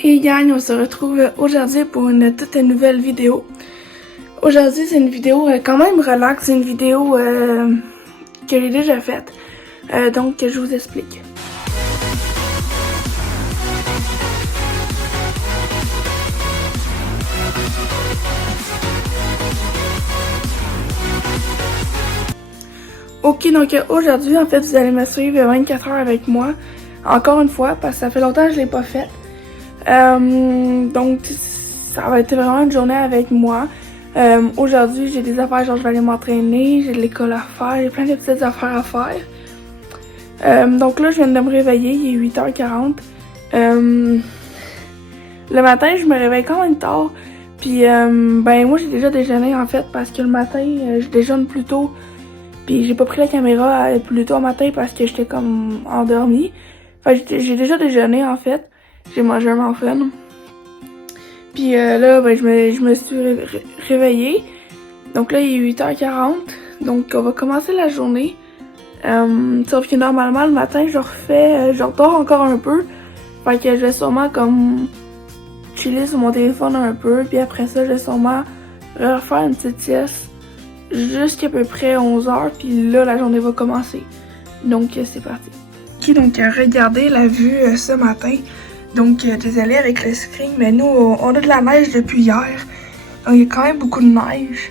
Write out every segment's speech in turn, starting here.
Hey gang, on se retrouve aujourd'hui pour une toute nouvelle vidéo. Aujourd'hui, c'est une vidéo quand même relax, c'est une vidéo que j'ai déjà faite. Donc, je vous explique. Ok, donc aujourd'hui, en fait, vous allez me suivre 24 heures avec moi. Encore une fois, parce que ça fait longtemps que je l'ai pas faite. Donc, ça va être vraiment une journée avec moi. Aujourd'hui, j'ai des affaires, genre je vais aller m'entraîner, j'ai de l'école à faire, j'ai plein de petites affaires à faire. Donc là, je viens de me réveiller, il est 8h40. Le matin, je me réveille quand même tard. Puis, ben moi, j'ai déjà déjeuné en fait, parce que le matin, je déjeune plus tôt. Puis, j'ai pas pris la caméra plus tôt au matin parce que j'étais comme endormie. Enfin, j'ai déjà déjeuné en fait. J'ai mangé un muffin. Puis là, ben, je me suis réveillée. Donc là, il est 8h40. Donc, on va commencer la journée. Sauf que normalement, le matin, je redors encore un peu. Fait que je vais sûrement comme chiller sur mon téléphone un peu. Puis après ça, je vais sûrement refaire une petite sieste jusqu'à peu près 11h. Puis là, la journée va commencer. Donc, c'est parti. Ok, donc regardez la vue ce matin. Donc, désolé avec le screen, mais nous, on a de la neige depuis hier. Donc, il y a quand même beaucoup de neige.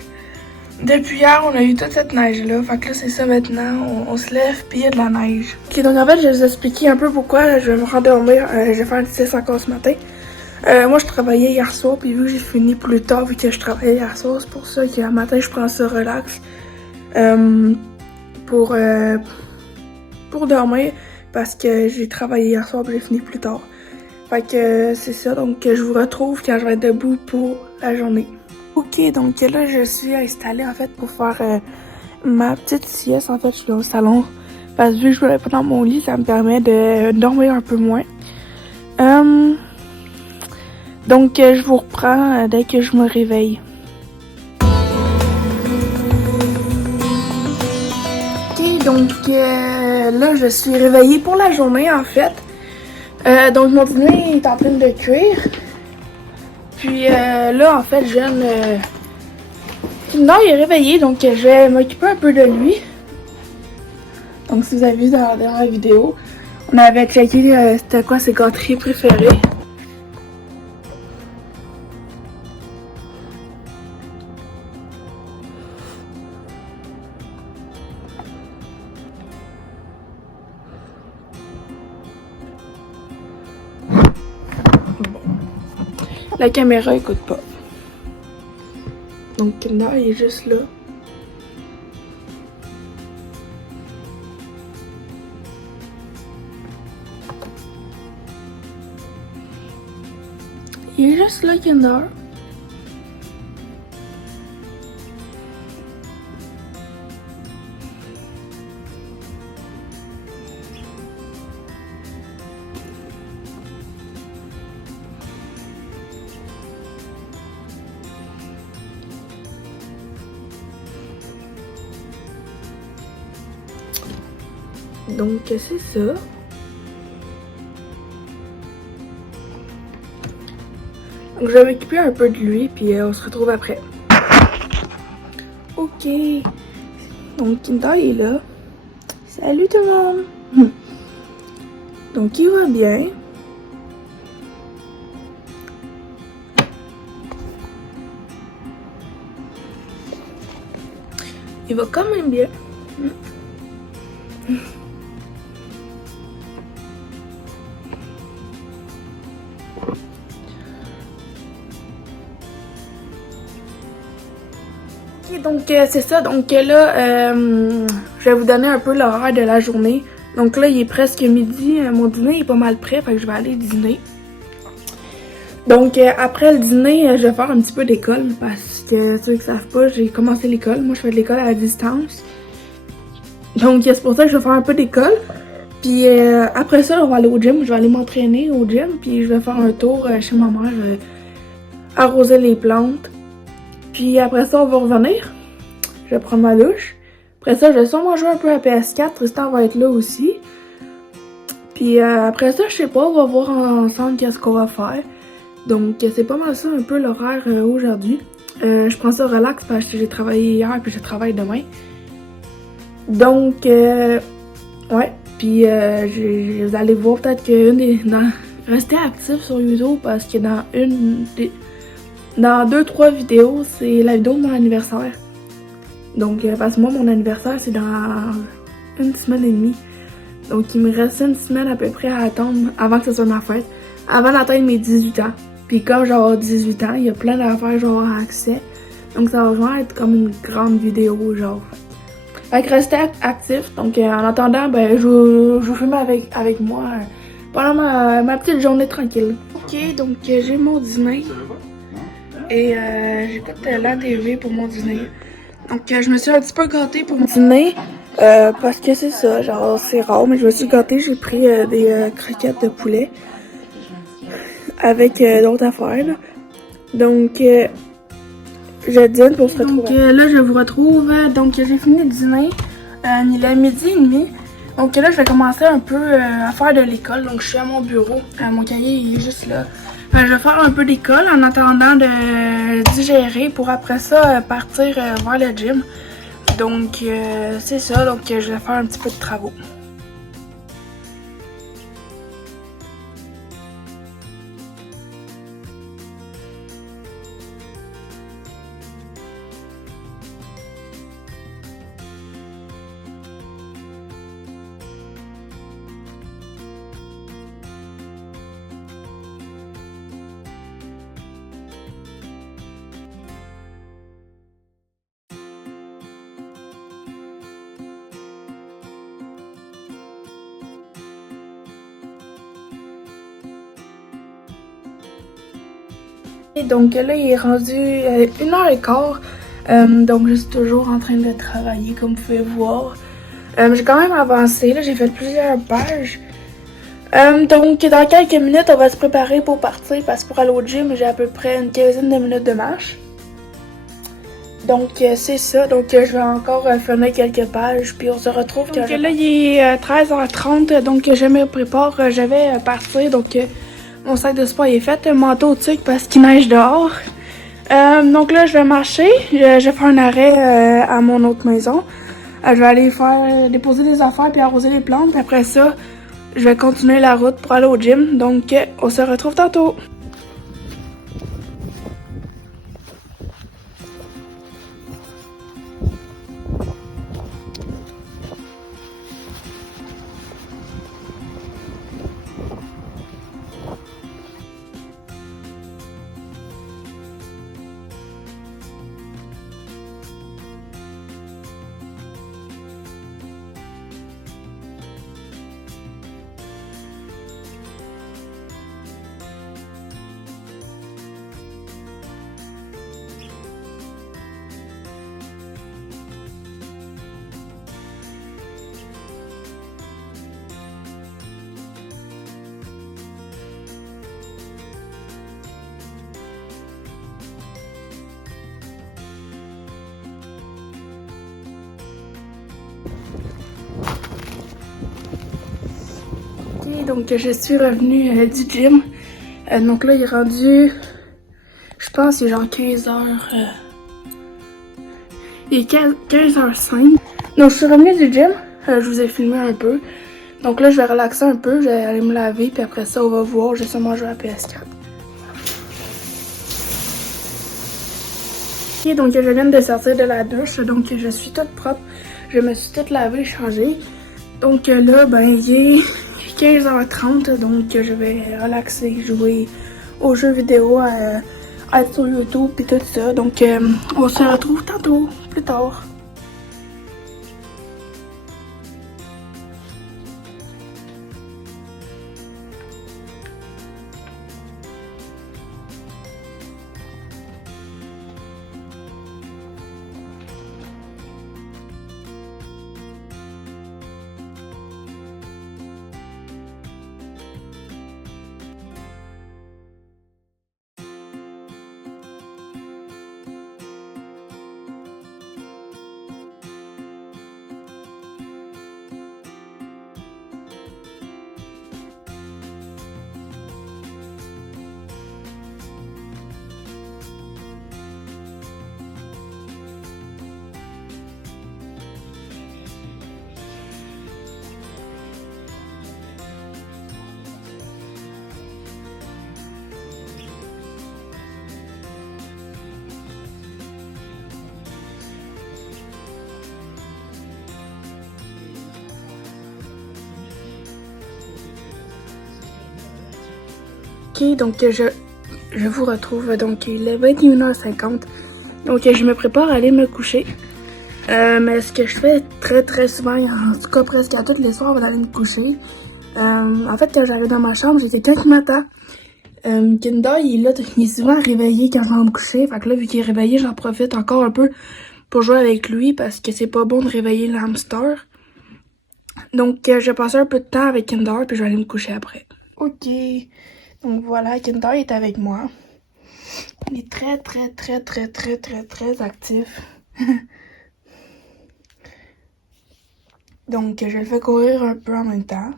Depuis hier, on a eu toute cette neige-là. Fait que là, c'est ça maintenant. On se lève, puis il y a de la neige. Ok, donc en fait, je vais vous expliquer un peu pourquoi là, je vais me rendormir. Je vais faire une sieste encore ce matin. Moi, je travaillais hier soir, puis vu que j'ai fini plus tard, vu que je travaillais hier soir, c'est pour ça que le matin, je prends ça relax. Pour dormir, parce que j'ai travaillé hier soir, puis j'ai fini plus tard. Fait que c'est ça, donc je vous retrouve quand je vais être debout pour la journée. Ok, donc là je suis installée en fait pour faire ma petite sieste. En fait, je suis au salon parce que vu que je ne vais pas dans mon lit, ça me permet de dormir un peu moins. Donc je vous reprends dès que je me réveille. Ok, donc là je suis réveillée pour la journée en fait. Donc mon dîner est en train de cuire. Puis là en fait je viens Kinder il est réveillé, donc je vais m'occuper un peu de lui. Donc si vous avez vu dans la vidéo, on avait checké c'était quoi ses gâteries préférées. La caméra écoute pas. Donc Kinder il est juste là. Il est juste là, Kinder. Donc c'est ça. Donc je vais m'occuper un peu de lui, puis on se retrouve après. Ok. Donc Kinder est là. Salut tout le monde. Donc il va bien. Il va quand même bien. Ok, donc c'est ça. Donc là, je vais vous donner un peu l'horaire de la journée. Donc là, il est presque midi. Mon dîner est pas mal prêt, fait que je vais aller dîner. Donc après le dîner, je vais faire un petit peu d'école parce que ceux qui savent pas, j'ai commencé l'école. Moi, je fais de l'école à distance. Donc c'est pour ça que je vais faire un peu d'école. Puis après ça, on va aller au gym. Je vais aller m'entraîner au gym. Puis je vais faire un tour chez ma mère. Je vais arroser les plantes. Puis après ça, on va revenir. Je vais prendre ma douche. Après ça, je vais sûrement jouer un peu à PS4. Tristan va être là aussi. Puis après ça, je sais pas, on va voir ensemble qu'est-ce qu'on va faire. Donc c'est pas mal ça un peu l'horaire aujourd'hui. Je prends ça relax parce que j'ai travaillé hier puis je travaille demain. Donc ouais, puis vous allez voir peut-être restez actifs sur YouTube parce que dans 2-3 vidéos, c'est la vidéo de mon anniversaire. Donc parce que moi mon anniversaire c'est dans 1 semaine et demie. Donc il me reste 1 semaine à peu près à attendre avant que ce soit ma fête. Avant d'atteindre mes 18 ans. Puis comme j'ai 18 ans, il y a plein d'affaires genre à accès. Donc ça va vraiment être comme une grande vidéo genre. Fait que restez actifs. Donc en attendant, ben je vous filme avec moi pendant ma petite journée tranquille. Ok, donc j'ai mon dîner. Et j'écoute la TV pour mon dîner. Donc je me suis un petit peu gâtée pour mon dîner. Parce que c'est ça, genre c'est rare, mais je me suis gâtée, j'ai pris des croquettes de poulet avec d'autres affaires. Là. Donc je dîne pour se retrouver. Donc là je vous retrouve, donc j'ai fini le dîner, il est 12h30. Donc là je vais commencer un peu à faire de l'école, donc je suis à mon bureau, mon cahier il est juste là. Je vais faire un peu d'école en attendant de digérer pour après ça partir vers le gym. Donc c'est ça, donc je vais faire un petit peu de travaux. Donc là, il est rendu 1h15. Donc je suis toujours en train de travailler, comme vous pouvez voir. J'ai quand même avancé, là, j'ai fait plusieurs pages. Donc dans quelques minutes, on va se préparer pour partir parce que pour aller au gym, j'ai à peu près une quinzaine de minutes de marche. Donc c'est ça, donc je vais encore finir quelques pages, puis on se retrouve. Donc là, il est 13h30, donc je me prépare, je vais partir, donc mon sac de sport est fait, manteau tuc parce qu'il neige dehors. Donc là, je vais marcher, je vais faire un arrêt à mon autre maison. Je vais aller déposer des affaires puis arroser les plantes, puis après ça, je vais continuer la route pour aller au gym. Donc on se retrouve tantôt. Ok, donc je suis revenue du gym. Donc là, il est rendu, je pense, il est genre 15h. Il est 15h05. Donc je suis revenue du gym. Je vous ai filmé un peu. Donc là, je vais relaxer un peu. Je vais aller me laver. Puis après ça, on va voir. Je vais sûrement jouer à PS4. Ok, donc je viens de sortir de la douche. Donc je suis toute propre. Je me suis toute lavée, changée. Donc là, ben, il est 15h30. Donc je vais relaxer, jouer aux jeux vidéo, être sur YouTube et tout ça. Donc on se retrouve tantôt, plus tard. Ok, donc je vous retrouve. Donc il est 21h50. Donc je me prépare à aller me coucher. Mais ce que je fais très souvent, en tout cas presque à tous les soirs avant d'aller me coucher. En fait, quand j'arrive dans ma chambre, j'ai quelqu'un qui m'attend. Kinder, il est souvent réveillé quand je vais me coucher. Fait que là, vu qu'il est réveillé, j'en profite encore un peu pour jouer avec lui parce que c'est pas bon de réveiller le hamster. Donc, je vais passer un peu de temps avec Kinder puis je vais aller me coucher après. Ok, donc voilà, Kinder est avec moi. Il est très actif. Donc, je le fais courir un peu en même temps.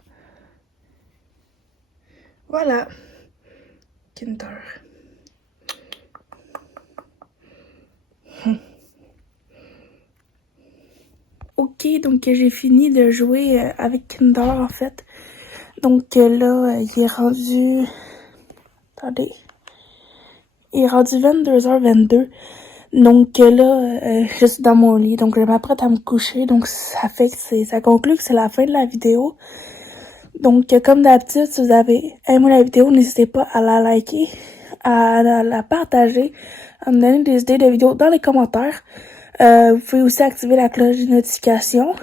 Voilà, Kinder. Ok, donc j'ai fini de jouer avec Kinder en fait. Donc là, il est rendu... Attendez. Il est rendu 22h22. Donc là, je suis dans mon lit. Donc je m'apprête à me coucher. Donc ça fait que ça conclut que c'est la fin de la vidéo. Donc comme d'habitude, si vous avez aimé la vidéo, n'hésitez pas à la liker, à la partager, à me donner des idées de vidéos dans les commentaires. Vous pouvez aussi activer la cloche de notification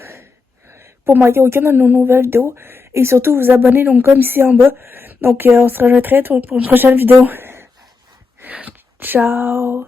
pour manquer aucune de nos nouvelles vidéos. Et surtout vous abonner, donc comme ici en bas. Donc on se rejoint très tôt pour une prochaine vidéo. Ciao!